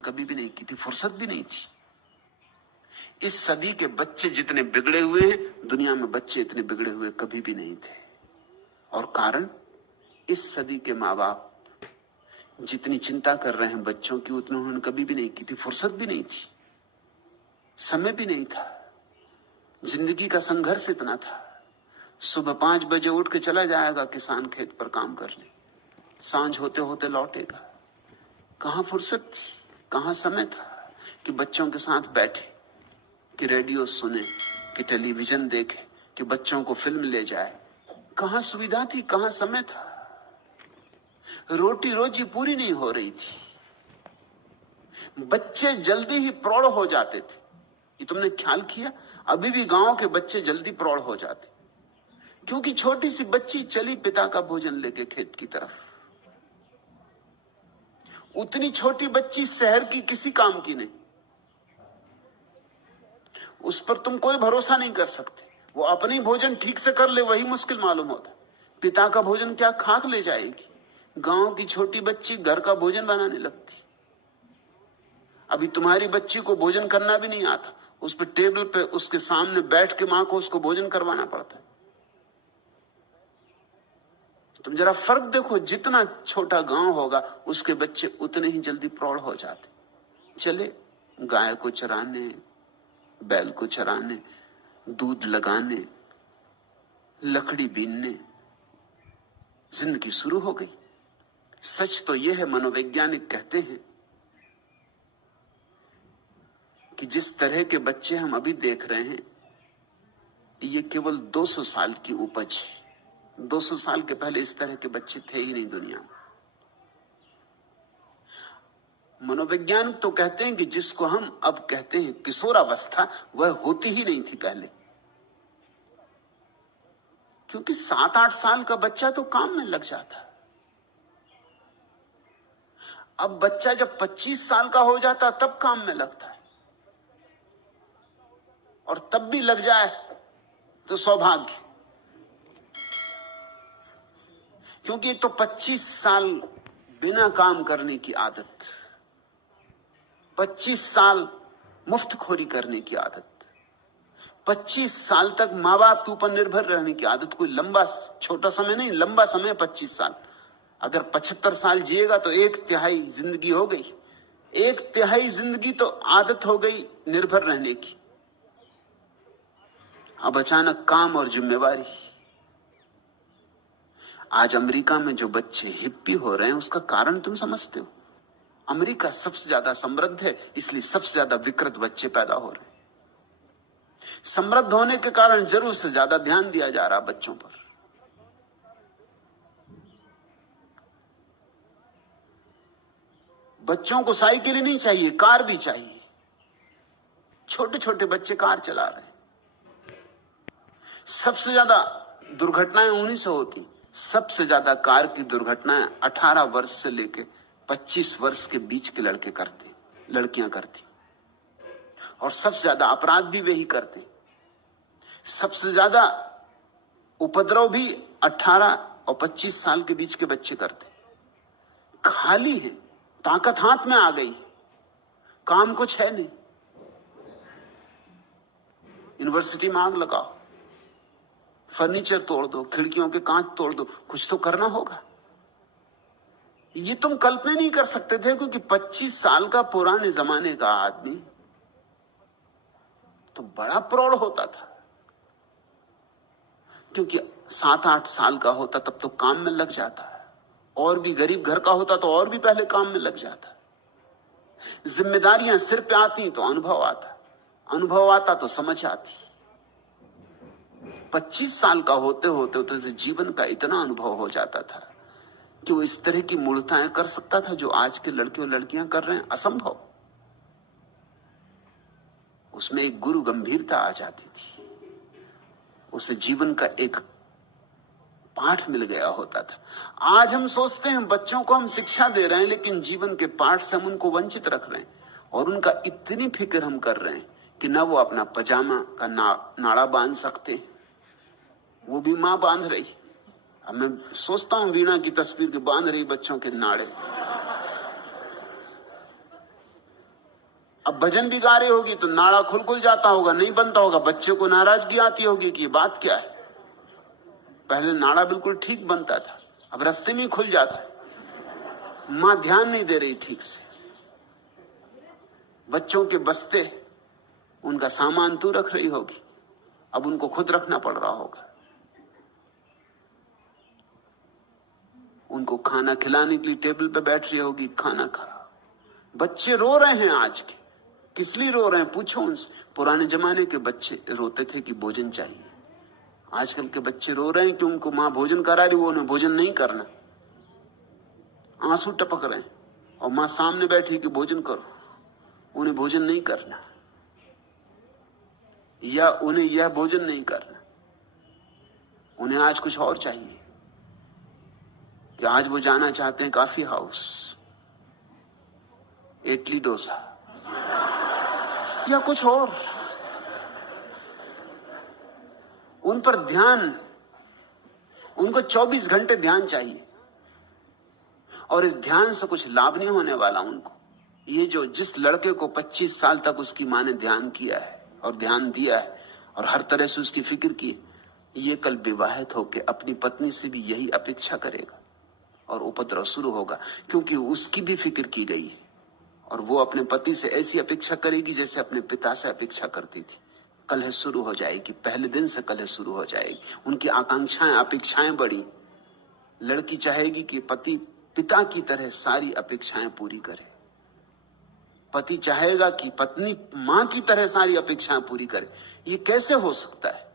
कभी भी नहीं की थी, फुर्सत भी नहीं थी। इस सदी के बच्चे जितने बिगड़े हुए हैं, दुनिया में बच्चे इतने बिगड़े हुए कभी भी नहीं थे। और कारण, इस सदी के माँ बाप जितनी चिंता कर रहे हैं बच्चों की, उतनी उन्होंने कभी भी नहीं की थी। फुर्सत भी नहीं थी, समय भी नहीं था, जिंदगी का संघर्ष इतना था। सुबह 5 बजे उठ के चला जाएगा किसान खेत पर काम करने, सांझ होते होते लौटेगा। कहां फुर्सत थी, कहां समय था कि बच्चों के साथ बैठे, कि रेडियो सुने, कि टेलीविजन देखे, कि बच्चों को फिल्म ले जाए। कहां सुविधा थी, कहां समय था। रोटी रोजी पूरी नहीं हो रही थी, बच्चे जल्दी ही प्रौढ़ हो जाते थे। ये तुमने ख्याल किया? अभी भी गांव के बच्चे जल्दी प्रौढ़ हो जाते, क्योंकि छोटी सी बच्ची चली पिता का भोजन लेके खेत की तरफ। उतनी छोटी बच्ची शहर की किसी काम की नहीं, उस पर तुम कोई भरोसा नहीं कर सकते। वो अपनी भोजन ठीक से कर ले, वही मुश्किल मालूम होता। पिता का भोजन क्या खाक ले जाएगी? गांव की छोटी बच्ची घर का भोजन बनाने लगती। अभी तुम्हारी बच्ची को भोजन करना भी नहीं आता, उस पर टेबल पे उसके सामने बैठ के मां को उसको भोजन करवाना पड़ता है। तुम जरा फर्क देखो, जितना छोटा गांव होगा उसके बच्चे उतने ही जल्दी प्रौढ़ हो जाते। चले गाय को चराने, बैल को चराने, दूध लगाने, लकड़ी बीनने, जिंदगी शुरू हो गई। सच तो यह है, मनोवैज्ञानिक कहते हैं कि जिस तरह के बच्चे हम अभी देख रहे हैं, ये केवल 200 साल की उपज है। 200 साल के पहले इस तरह के बच्चे थे ही नहीं दुनिया में। मनोवैज्ञानिक तो कहते हैं कि जिसको हम अब कहते हैं किशोरावस्था, वह होती ही नहीं थी पहले। क्योंकि 7-8 साल का बच्चा तो काम में लग जाता। अब बच्चा जब 25 साल का हो जाता तब काम में लगता है, और तब भी लग जाए तो सौभाग्य। क्योंकि तो 25 साल बिना काम करने की आदत, 25 साल मुफ्तखोरी करने की आदत, 25 साल तक मां बाप के ऊपर निर्भर रहने की आदत। कोई लंबा छोटा समय नहीं, लंबा समय 25 साल। अगर 75 साल जिएगा तो 1/3 जिंदगी हो गई। 1/3 जिंदगी तो आदत हो गई निर्भर रहने की। अब अचानक काम और जिम्मेवारी। आज अमेरिका में जो बच्चे हिप्पी हो रहे हैं, उसका कारण तुम समझते हो? अमेरिका सबसे ज्यादा समृद्ध है, इसलिए सबसे ज्यादा विकृत बच्चे पैदा हो रहे हैं। समृद्ध होने के कारण जरूर से ज्यादा ध्यान दिया जा रहा बच्चों पर। बच्चों को साइकिल ही नहीं चाहिए, कार भी चाहिए। छोटे छोटे बच्चे कार चला रहे हैं। सबसे ज्यादा दुर्घटनाएं उन्हीं से होती। सबसे ज्यादा कार की दुर्घटनाएं 18 वर्ष से लेकर 25 वर्ष के बीच के लड़के करते, लड़कियां करती। और सबसे ज्यादा अपराध भी वही करते। सबसे ज्यादा उपद्रव भी 18 और 25 साल के बीच के बच्चे करते। खाली है, ताकत हाथ में आ गई, काम कुछ है नहीं। यूनिवर्सिटी में आग लगाओ, फर्नीचर तोड़ दो, खिड़कियों के कांच तोड़ दो, कुछ तो करना होगा। ये तुम कल्पना नहीं कर सकते थे, क्योंकि 25 साल का पुराने जमाने का आदमी तो बड़ा प्रौढ़ होता था। क्योंकि 7-8 साल का होता तब तो काम में लग जाता है, और भी गरीब घर का होता तो और भी पहले काम में लग जाता। जिम्मेदारियां सिर पे आती तो अनुभव आता, अनुभव आता तो समझ आती। 25 साल का होते होते तो जीवन का इतना अनुभव हो जाता था कि वो इस तरह की मूर्ताएं कर सकता था जो आज के लड़के और लड़कियां कर रहे हैं। असंभव। उसमें एक गुरु गंभीरता आ जाती थी, उसे जीवन का एक पाठ मिल गया होता था। आज हम सोचते हैं बच्चों को हम शिक्षा दे रहे हैं, लेकिन जीवन के पाठ से हम उनको वंचित रख रहे हैं, और उनका इतनी फिक्र हम कर रहे हैं कि न वो अपना पजामा का नाड़ा बांध सकते, वो भी मां बांध रही। अब मैं सोचता हूं वीणा की तस्वीर के बांध रही बच्चों के नाड़े। अब भजन भी गा रही होगी तो नाड़ा खुल जाता होगा, नहीं बनता होगा, बच्चे को नाराजगी आती होगी कि ये बात क्या है। पहले नाड़ा बिल्कुल ठीक बनता था, अब रास्ते में ही खुल जाता है। मां ध्यान नहीं दे रही ठीक से। बच्चों के बस्ते, उनका सामान तू रख रही होगी, अब उनको खुद रखना पड़ रहा होगा। उनको खाना खिलाने के लिए टेबल पे बैठ रही होगी, खाना खा। बच्चे रो रहे हैं आज के, किस लिए रो रहे हैं पूछो उनसे। पुराने जमाने के बच्चे रोते थे कि भोजन चाहिए। आजकल के बच्चे रो रहे हैं कि उनको मां भोजन करा रही, वो उन्हें भोजन नहीं करना, आंसू टपक रहे हैं, और मां सामने बैठी कि भोजन करो, उन्हें भोजन नहीं करना, या उन्हें यह भोजन नहीं करना, उन्हें आज कुछ और चाहिए। कि आज वो जाना चाहते हैं कॉफी हाउस, इडली डोसा या कुछ और। उन पर ध्यान, उनको 24 घंटे ध्यान चाहिए, और इस ध्यान से कुछ लाभ नहीं होने वाला उनको। ये जो जिस लड़के को 25 साल तक उसकी मां ने ध्यान किया है और ध्यान दिया है और हर तरह से उसकी फिक्र की, ये कल विवाहित होकर अपनी पत्नी से भी यही अपेक्षा करेगा और उपद्रव शुरू होगा, क्योंकि उसकी भी फिक्र की गई है और वो अपने पति से ऐसी अपेक्षा करेगी जैसे अपने पिता से अपेक्षा करती थी। कलह शुरू हो जाएगी, पहले दिन से कलह शुरू हो जाएगी। उनकी आकांक्षाएं, अपेक्षाएं बढ़ी। लड़की चाहेगी कि पति पिता की तरह सारी अपेक्षाएं पूरी करे, पति चाहेगा कि पत्नी मां की तरह सारी अपेक्षाएं पूरी करे। ये कैसे हो सकता है?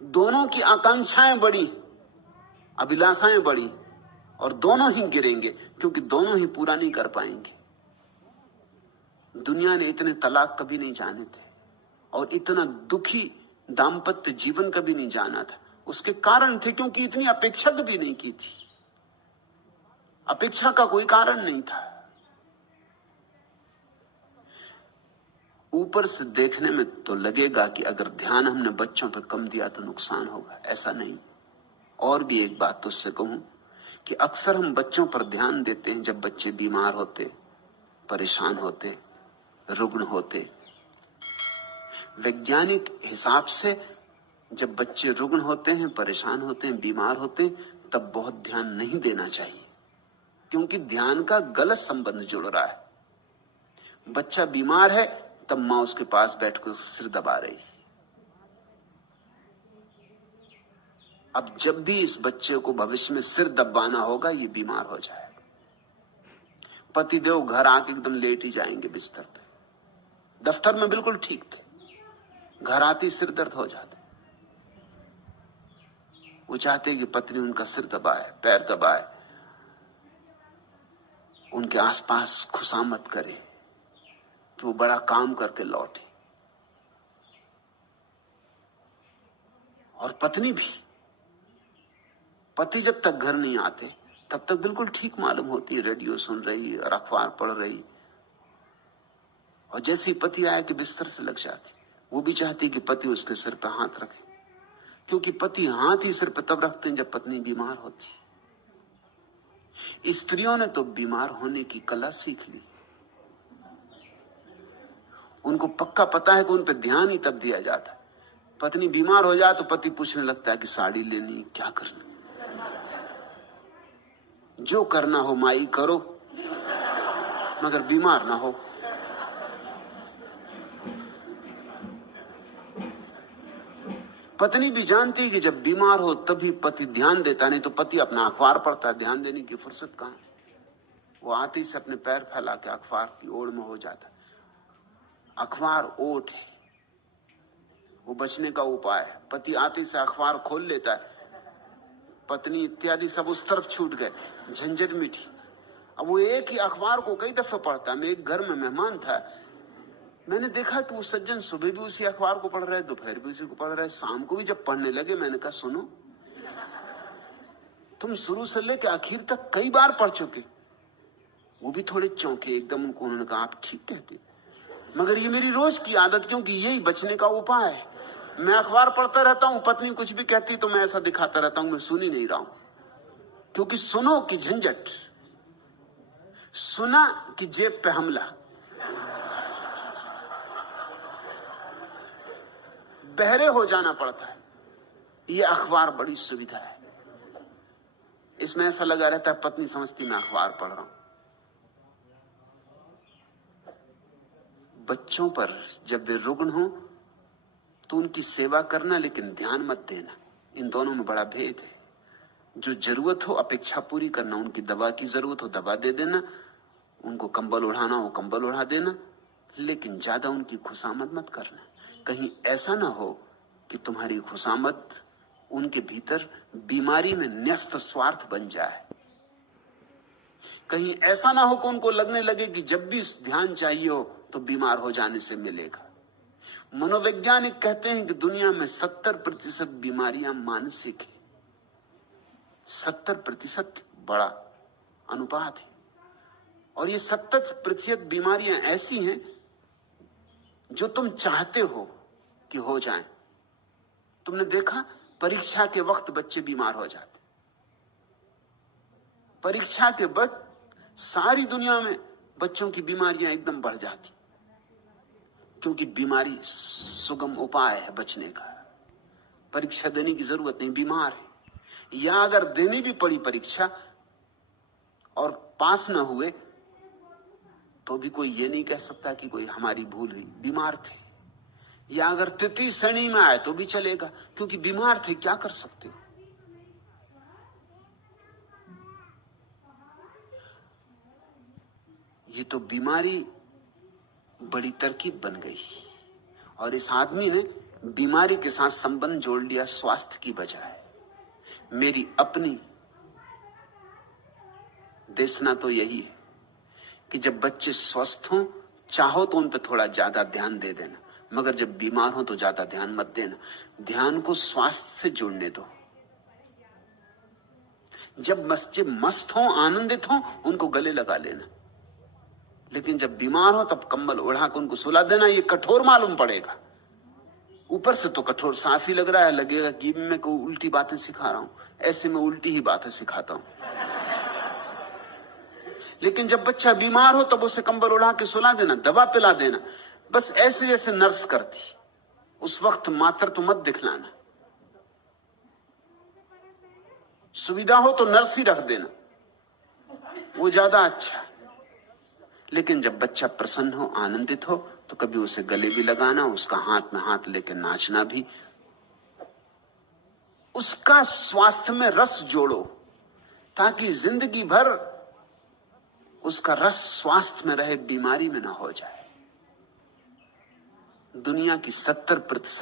दोनों की आकांक्षाएं बढ़ी, अभिलाषाएं बढ़ी, और दोनों ही गिरेंगे, क्योंकि दोनों ही पूरा नहीं कर पाएंगे। दुनिया ने इतने तलाक कभी नहीं जाने थे और इतना दुखी दाम्पत्य जीवन कभी नहीं जाना था। उसके कारण थे क्योंकि इतनी अपेक्षा कभी नहीं की थी। अपेक्षा का कोई कारण नहीं था। ऊपर से देखने में तो लगेगा कि अगर ध्यान हमने बच्चों पर कम दिया तो नुकसान होगा, ऐसा नहीं। और भी एक बात तुझसे कहूं कि अक्सर हम बच्चों पर ध्यान देते हैं जब बच्चे बीमार होते, परेशान होते, रुग्ण होते। वैज्ञानिक हिसाब से जब बच्चे रुग्ण होते हैं, परेशान होते हैं, बीमार होते हैं, तब बहुत ध्यान नहीं देना चाहिए, क्योंकि ध्यान का गलत संबंध जुड़ रहा है। बच्चा बीमार है तब मां उसके पास बैठकर सिर दबा रही। अब जब भी इस बच्चे को भविष्य में सिर दबाना होगा, ये बीमार हो जाएगा। पतिदेव घर आके एकदम लेट ही जाएंगे बिस्तर पे, दफ्तर में बिल्कुल ठीक थे, घर आती सिर दर्द हो जाते। वो चाहते कि पत्नी उनका सिर दबाए, पैर दबाए, उनके आसपास खुशामद करे कि वो बड़ा काम करके लौटे। और पत्नी भी, पति जब तक घर नहीं आते तब तक बिल्कुल ठीक मालूम होती है, रेडियो सुन रही और अखबार पढ़ रही। और जैसे ही पति आए कि बिस्तर से लग जाती। वो भी चाहती कि पति उसके सिर पर हाथ रखे, क्योंकि पति हाथ ही सिर पर तब रखते हैं जब पत्नी बीमार होती। स्त्रियों ने तो बीमार होने की कला सीख ली। उनको पक्का पता है कि उन पर ध्यान ही तब दिया जाता है। पत्नी बीमार हो जाए तो पति पूछने लगता है कि साड़ी लेनी, क्या करना, जो करना हो माई करो, मगर बीमार ना हो। पत्नी भी जानती है कि जब बीमार हो तभी पति ध्यान देता, नहीं तो पति अपना अखबार पढ़ता है, ध्यान देने की फुर्सत कहां। वो आते ही से अपने पैर फैला के अखबार की ओर में हो जाता। अखबार ओट है, वो बचने का उपाय है। पति आते से अखबार खोल लेता है, पत्नी इत्यादि सब उस तरफ छूट गए, झंझट मिटी। अब वो एक ही अखबार को कई दफे पढ़ता है। मैं एक घर में मेहमान था, मैंने देखा कि वो सज्जन सुबह भी उसी अखबार को पढ़ रहे, दोपहर भी उसी को पढ़ रहे, शाम को भी जब पढ़ने लगे मैंने कहा सुनो, तुम शुरू से लेकर आखिर तक कई बार पढ़ चुके। वो भी थोड़े चौंके एकदम। उन्होंने कहा आप ठीक कहते, मगर ये मेरी रोज की आदत, क्योंकि यही बचने का उपाय है। मैं अखबार पढ़ता रहता हूं, पत्नी कुछ भी कहती तो मैं ऐसा दिखाता रहता हूं मैं सुन ही नहीं रहा हूं। क्योंकि सुनो कि झंझट, सुना कि जेब पे हमला, बहरे हो जाना पड़ता है। यह अखबार बड़ी सुविधा है। इसमें ऐसा लगा रहता है पत्नी समझती मैं अखबार पढ़ रहा हूं। बच्चों पर जब वे रुग्ण हो तो उनकी सेवा करना, लेकिन ध्यान मत देना। इन दोनों में बड़ा भेद है। जो जरूरत हो अपेक्षा पूरी करना, उनकी दवा की जरूरत हो दवा दे देना, उनको कंबल उड़ाना हो कंबल उड़ा देना, लेकिन ज्यादा उनकी खुशामद मत करना। कहीं ऐसा ना हो कि तुम्हारी खुशामद उनके भीतर बीमारी में न्यस्त स्वार्थ बन जाए। कहीं ऐसा ना हो कि उनको लगने लगे कि जब भी ध्यान चाहिए हो तो बीमार हो जाने से मिलेगा। मनोवैज्ञानिक कहते हैं कि दुनिया में 70% बीमारियां मानसिक है। 70% बड़ा अनुपात है। और ये 70% बीमारियां ऐसी हैं जो तुम चाहते हो कि हो जाएं। तुमने देखा परीक्षा के वक्त बच्चे बीमार हो जाते। परीक्षा के वक्त सारी दुनिया में बच्चों की बीमारियां एकदम बढ़ जाती, क्योंकि बीमारी सुगम उपाय है बचने का। परीक्षा देने की जरूरत नहीं, बीमार है। या अगर देनी भी पड़ी परीक्षा और पास ना हुए तो भी कोई ये नहीं कह सकता कि कोई हमारी भूल हुई, बीमार थे। या अगर तृतीय श्रेणी में आए तो भी चलेगा, क्योंकि बीमार थे, क्या कर सकते हो। ये तो बीमारी बड़ी तरकीब बन गई। और इस आदमी ने बीमारी के साथ संबंध जोड़ लिया स्वास्थ्य की बजाय। मेरी अपनी देशना तो यही है कि जब बच्चे स्वस्थ हों, चाहो तो उन पर थोड़ा ज्यादा ध्यान दे देना, मगर जब बीमार हो तो ज्यादा ध्यान मत देना। ध्यान को स्वास्थ्य से जोड़ने दो। जब बच्चे मस्त हों, आनंदित हों, उनको गले लगा लेना। लेकिन जब बीमार हो तब कंबल ओढ़ा कर उनको सुला देना। ये कठोर मालूम पड़ेगा, ऊपर से तो कठोर साफ ही लग रहा है। लगेगा कि मैं कोई उल्टी बातें सिखा रहा हूं। ऐसे में उल्टी ही बातें सिखाता हूं। लेकिन जब बच्चा बीमार हो तब उसे कंबल उड़ा के सुला देना, दवा पिला देना, बस ऐसे जैसे नर्स करती। उस वक्त मात्र तो मत दिखलाना। सुविधा हो तो नर्स ही रख देना, वो ज्यादा अच्छा। लेकिन जब बच्चा प्रसन्न हो, आनंदित हो, तो कभी उसे गले भी लगाना, उसका हाथ में हाथ लेकर नाचना भी। उसका स्वास्थ्य में रस जोड़ो, ताकि जिंदगी भर उसका रस स्वास्थ्य में रहे, बीमारी में ना हो जाए। दुनिया की 70%